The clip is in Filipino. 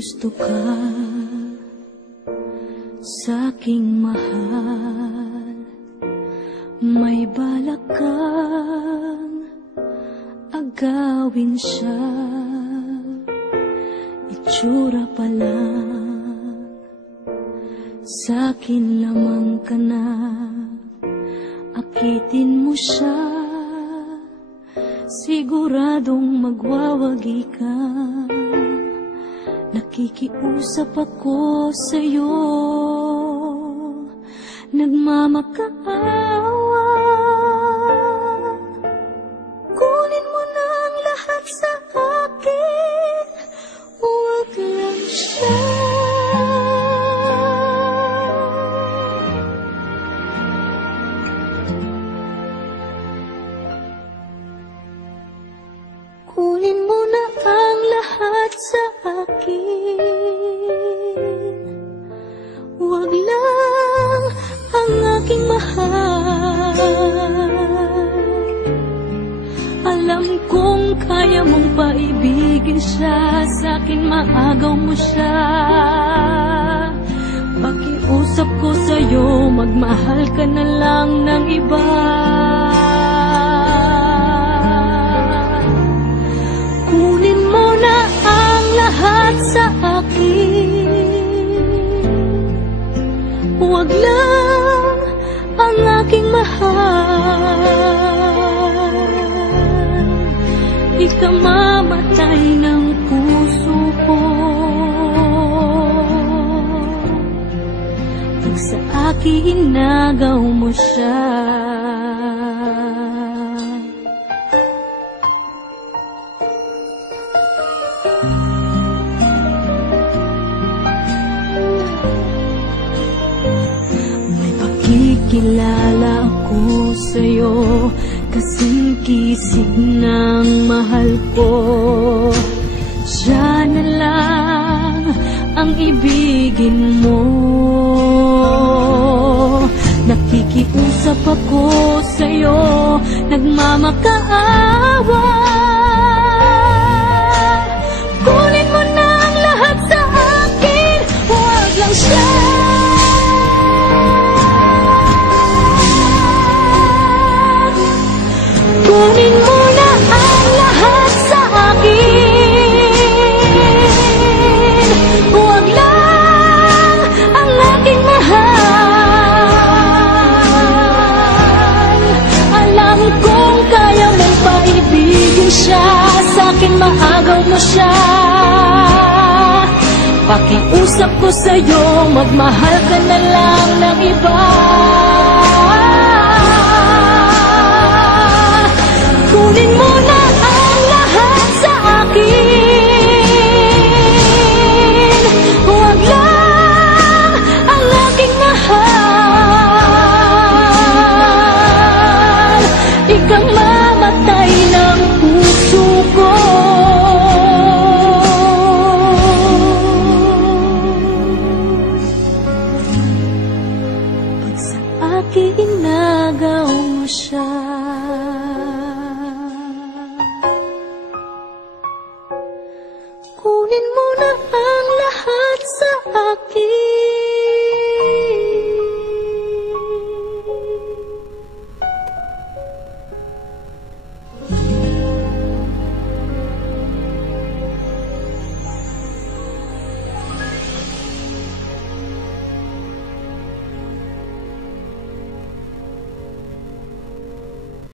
gusto ka sa'king mahal, may balak kang agawin siya. Itsura pa lang, sa'kin lamang ka na. Akitin mo siya, siguradong magwawagi ka. Nakikiusap ako sa'yo, nagmamakaawa. Kunin mo na ang lahat sa akin, huwag lang siya. Kunin mo na ang lahat sa akin, huwag lang ang aking mahal. Alam kong kaya mong paibigin siya, sa'kin maagaw mo siya. Pakiusap ko sa'yo, magmahal ka na lang ng iba. Kunin mo na ang lahat sa akin, huwag lang ang aking mahal. Ikamamatay ng puso ko pag sa akin inagaw mo siya. Kilala ako sa'yo, kasing kisig ng mahal ko. Siya na lang ang ibigin mo. Nakikiusap ako sa'yo, nagmamakaawa. Kunin mo na ang lahat sa akin, huwag lang siya. Kunin mo na ang lahat sa akin, huwag lang ang aking mahal. Alam kong kaya mong paibigin siya, sa'kin maagaw mo siya. Pakiusap ko sa'yo, magmahal ka na lang ng iba. Kunin mo na ang lahat sa akin, huwag lang ang aking mahal. Ikamamatay ng puso ko pag sa akin inagaw mo siya. Kunin mo na ang lahat sa akin.